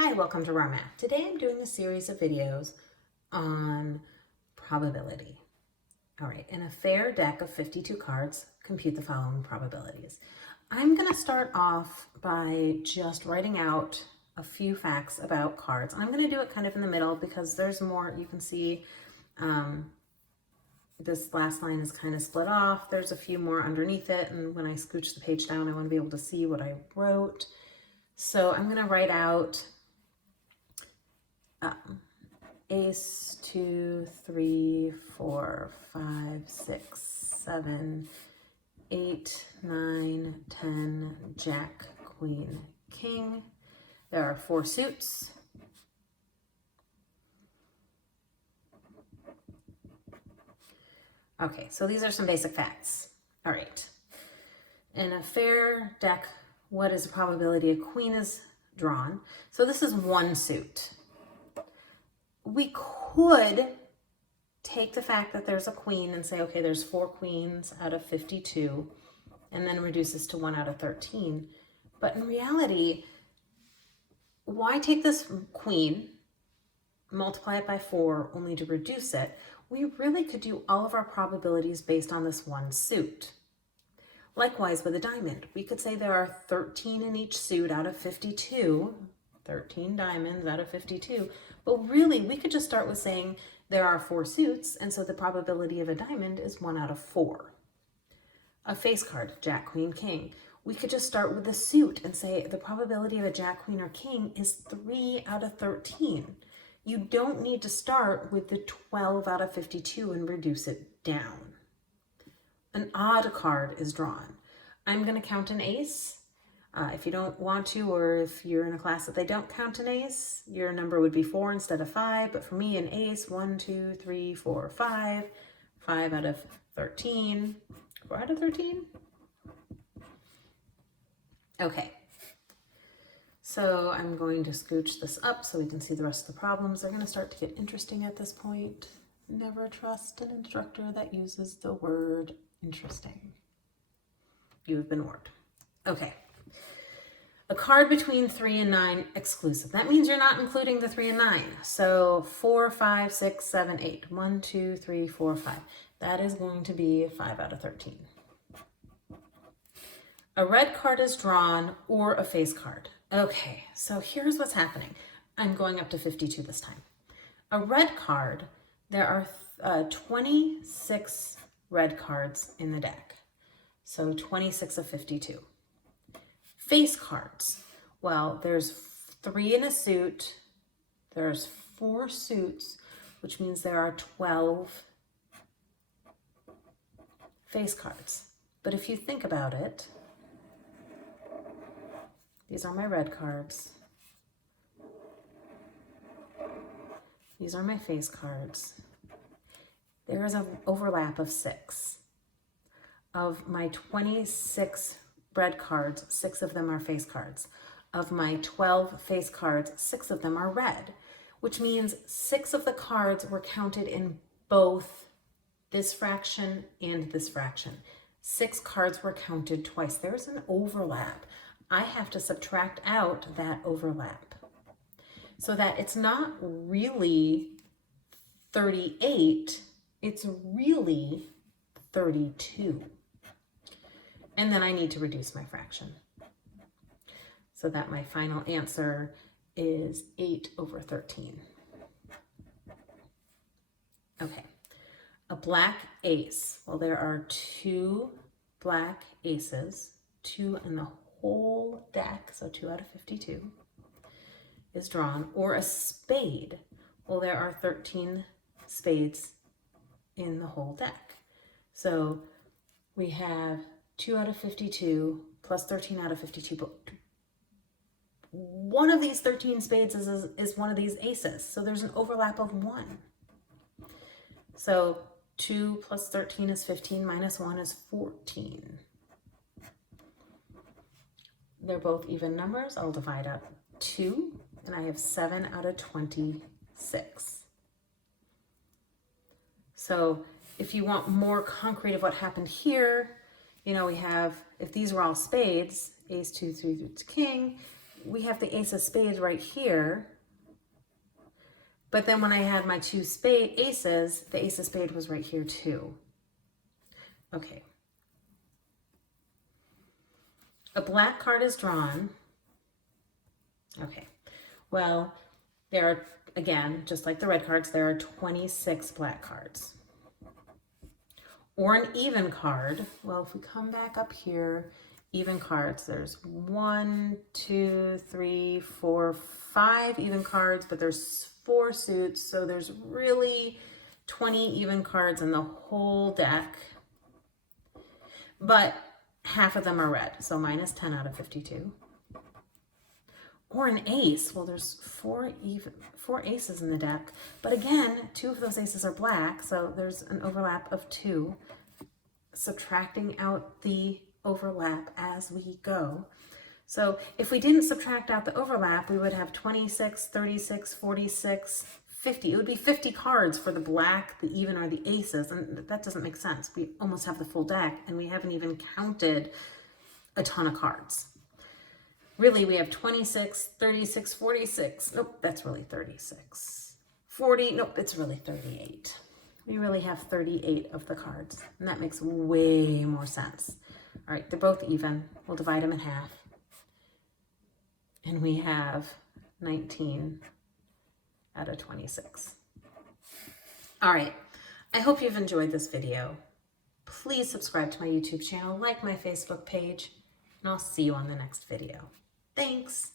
Hi, welcome to Raw Math. Today I'm doing a series of videos on probability. All right, in a fair deck of 52 cards, compute the following probabilities. I'm going to start off by just writing out a few facts about cards. I'm going to do it kind of in the middle because there's more. You can see this last line is kind of split off. There's a few more underneath it, and when I scooch the page down, I want to be able to see what I wrote. So I'm going to write out ace, 2, 3, 4, 5, 6, 7, 8, 9, 10, jack, queen, king. There are 4 suits. Okay, so these are some basic facts. All right. In a fair deck, what is the probability a queen is drawn? So this is one suit. We could take the fact that there's a queen and say, okay, there's 4 queens out of 52, and then reduce this to 1 out of 13. But in reality, why take this queen, multiply it by 4, only to reduce it? We really could do all of our probabilities based on this one suit. Likewise with a diamond, we could say there are 13 in each suit out of 52, 13 diamonds out of 52, but really we could just start with saying there are 4 suits, and so the probability of a diamond is 1 out of 4. A face card, jack, queen, king. We could just start with the suit and say the probability of a jack, queen, or king is 3 out of 13. You don't need to start with the 12 out of 52 and reduce it down. An odd card is drawn. I'm going to count an ace. If you don't want to, or if you're in a class that they don't count an ace, your number would be 4 instead of 5. But for me, an ace, 1, 2, 3, 4, 5. 5 out of 13. 4 out of 13? Okay. So I'm going to scooch this up so we can see the rest of the problems. They're going to start to get interesting at this point. Never trust an instructor that uses the word interesting. You have been warned. Okay. A card between 3 and 9 exclusive. That means you're not including the 3 and 9. So 4, 5, 6, 7, 8. 1, 2, 3, 4, 5. That is going to be 5 out of 13. A red card is drawn or a face card. Okay, so here's what's happening. I'm going up to 52 this time. A red card, there are 26 red cards in the deck. So 26 of 52. Face cards. Well, there's 3 in a suit. There's 4 suits, which means there are 12 face cards. But if you think about it, these are my red cards. These are my face cards. There is an overlap of 6. Of my 26 red cards, 6 of them are face cards. Of my 12 face cards, 6 of them are red, which means 6 of the cards were counted in both this fraction and this fraction. 6 cards were counted twice. There's an overlap. I have to subtract out that overlap so that it's not really 38, it's really 32. And then I need to reduce my fraction so that my final answer is 8 over 13. Okay, a black ace. Well, there are 2 black aces, 2 in the whole deck, so 2 out of 52 is drawn, or a spade. Well, there are 13 spades in the whole deck. So we have 2 out of 52 plus 13 out of 52, but one of these 13 spades is one of these aces. So there's an overlap of 1. So 2 plus 13 is 15 minus 1 is 14. They're both even numbers. I'll divide up 2, and I have 7 out of 26. So if you want more concrete of what happened here, you know, we have, if these were all spades, ace, 2, 3, king, we have the ace of spades right here. But then when I had my two aces, the ace of spades was right here too. Okay. A black card is drawn. Okay. Well, there are, again, just like the red cards, there are 26 black cards. Or an even card. Well, if we come back up here, even cards, there's 1, 2, 3, 4, 5 even cards, but there's 4 suits, so there's really 20 even cards in the whole deck, but half of them are red, so minus 10 out of 52. Or an ace. Well, there's 4 aces in the deck, but again, 2 of those aces are black, so there's an overlap of 2, subtracting out the overlap as we go. So if we didn't subtract out the overlap, we would have 26, 36, 46, 50. It would be 50 cards for the black, the even, or the aces, and that doesn't make sense. We almost have the full deck, and we haven't even counted a ton of cards. Really, we have 26, 36, 46. Nope, that's really 36. 40, nope, it's really 38. We really have 38 of the cards, and that makes way more sense. All right, they're both even. We'll divide them in half. And we have 19 out of 26. All right, I hope you've enjoyed this video. Please subscribe to my YouTube channel, like my Facebook page, and I'll see you on the next video. Thanks.